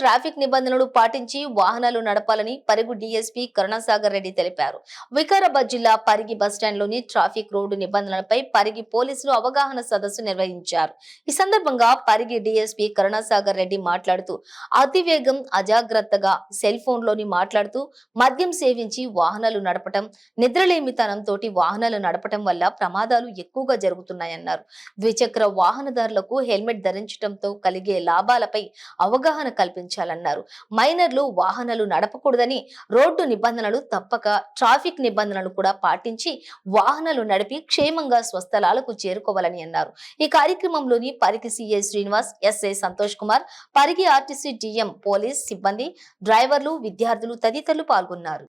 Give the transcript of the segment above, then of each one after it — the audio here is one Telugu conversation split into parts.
ట్రాఫిక్ నిబంధనలు పాటించి వాహనాలు నడపాలని పరిగి డీఎస్పీ కరుణాసాగర్ రెడ్డి తెలిపారు. వికారాబాద్ జిల్లా పరిగి బస్టాండ్లోని ట్రాఫిక్ రోడ్డు నిబంధనలపై పరిగి పోలీసులు అవగాహన సదస్సు నిర్వహించారు. ఈ సందర్భంగా పరిగి డీఎస్పీ కరుణాసాగర్ రెడ్డి మాట్లాడుతూ అతివేగం, అజాగ్రత్తగా సెల్ ఫోన్లోని మాట్లాడుతూ మద్యం సేవించి వాహనాలు నడపటం, నిద్రలేమితనంతో వాహనాలు నడపటం వల్ల ప్రమాదాలు ఎక్కువగా జరుగుతున్నాయన్నారు. ద్విచక్ర వాహనదారులకు హెల్మెట్ ధరించడంతో కలిగే లాభాలపై అవగాహన కల్పించాలన్నారు. మైనర్లు వాహనాలు నడపకూడదని, రోడ్డు నిబంధనలు తప్పక ట్రాఫిక్ నిబంధనలు కూడా పాటించి వాహనాలు నడిపి క్షేమంగా స్వస్థలాలకు చేరుకోవాలని అన్నారు. ఈ కార్యక్రమంలోని Parigi CI Srinivas, SI Santosh Kumar, Parigi RTC DM, police సిబ్బంది, డ్రైవర్లు, విద్యార్థులు తదితరులు పాల్గొన్నారు.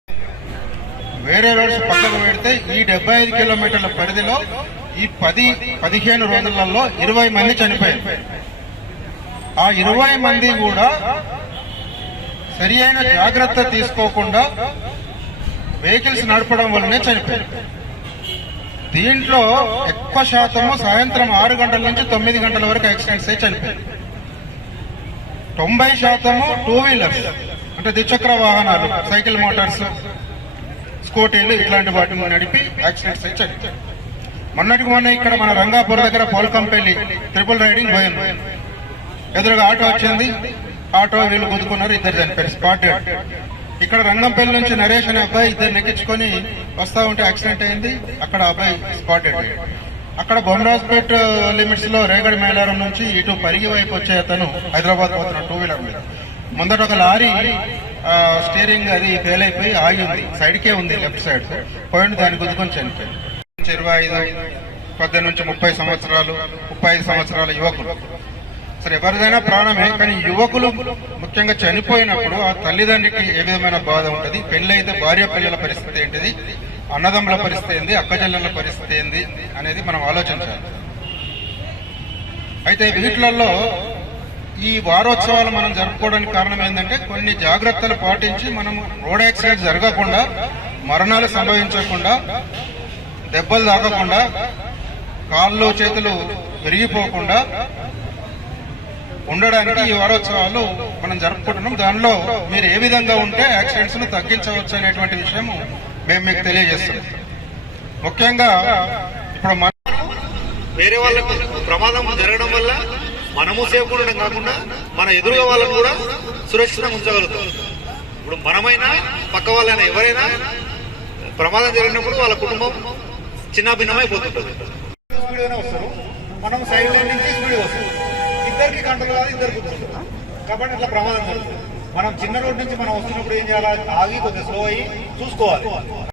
వేరే రోడ్స్ పక్కకు పెడితే ఈ 75 కిలోమీటర్ల పరిధిలో ఈ 10-15 రోజులలో 20 మంది చనిపోయారు. ఆ 20 మంది కూడా సరి అయిన జాగ్రత్త తీసుకోకుండా వెహికల్స్ నడపడం వల్లనే చనిపోయారు. దీంట్లో ఎక్కువ శాతము సాయంత్రం 6 గంటల నుంచి 9 గంటల వరకు యాక్సిడెంట్స్ అయి చనిపోయారు. 90% 2 వీలర్స్ అంటే ద్విచక్ర వాహనాలు, సైకిల్ మోటార్స్, స్కూటీలు ఇట్లాంటి వాటిని నడిపి యాక్సిడెంట్స్ అయి చనిపోయారు. మొన్నటికి మొన్న ఇక్కడ మన రంగాపూర్ దగ్గర పోల్కంపల్లి ట్రిపుల్ రైడింగ్ పోయింది. ఎదురుగా ఆటో వచ్చింది, ఆటో వీళ్ళు గుద్దుకున్నారు, 2 చనిపోయారు, స్పాట్ డెడ్. ఇక్కడ రంగంపల్లి నుంచి నరేష్ అనే అబ్బాయి 2 ఎక్కించుకొని వస్తా ఉంటే యాక్సిడెంట్ అయింది, అక్కడ అబ్బాయి స్పాట్ డెడ్. అక్కడ బొమ్మరాజ్పేట్ లిమిట్స్ లో రేగడి మేళారం నుంచి ఇటు పరిగి వైపు వచ్చే అతను హైదరాబాద్ పోతున్న 2 వీలర్ మీద ముందట ఒక లారీ స్టీరింగ్ అది ఫెయిల్ అయిపోయి ఆగి ఉంది, సైడ్ కే ఉంది, లెఫ్ట్ సైడ్ పోయింది, దాన్ని గుద్దుకొని చనిపోయింది. 25, 18 నుంచి 30 సంవత్సరాలు, 35 సంవత్సరాల యువకులు. సరే, ఎవరిదైనా ప్రాణమే, కానీ యువకులు ముఖ్యంగా చనిపోయినప్పుడు ఆ తల్లిదండ్రికి ఏ విధమైన బాధ ఉంటుంది, పెళ్లి అయితే భార్య పిల్లల పరిస్థితి ఏంటిది, అన్నదమ్ముల పరిస్థితి ఏంది, అక్కచెల్లెల పరిస్థితి ఏంది అనేది మనం ఆలోచించాలి. అయితే వీటిలలో ఈ వారోత్సవాలు మనం జరుపుకోవడానికి కారణం ఏంటంటే కొన్ని జాగ్రత్తలు పాటించి మనం రోడ్ యాక్సిడెంట్ జరగకుండా, మరణాలు సంభవించకుండా, దెబ్బలు తాగకుండా, కాళ్ళు చేతులు విరిగిపోకుండా ఉండడానికి ఈ వారోత్సవాలు మనం జరుపుకుంటున్నాం. దానిలో మీరు ఏ విధంగా ఉంటే యాక్సిడెంట్స్ ను తగ్గించవచ్చు అనేటువంటి విషయం మేము మీకు తెలియజేస్తున్నాం. ముఖ్యంగా ఇప్పుడు వేరే వాళ్ళకు ప్రమాదం జరగడం వల్ల మనము సేఫ్ ఉండడం కాకుండా మన ఎదురుగా వాళ్ళను కూడా సురక్షితంగా ఉంచగలుగుతాం. ఇప్పుడు మనమైనా పక్క వాళ్ళైనా ఎవరైనా ప్రమాదం జరిగినప్పుడు వాళ్ళ కుటుంబం చిన్నాభిన్నమైపోతుంటుంది. స్పీడ్గానే వస్తారు, మనం సైడ్ లైన్ నుంచి స్పీడ్గా వస్తాం, ఇద్దరికి కంట్రోల్ కాదు, ఇద్దరు కూర్చుంటాం కాబట్టి అట్లా ప్రమాదం జరుగుతుంది. మనం చిన్న రోడ్ నుంచి మనం వస్తున్నప్పుడు ఏం చేయాలి, ఆగి కొద్దిగా స్లో అయ్యి చూసుకోవాలి.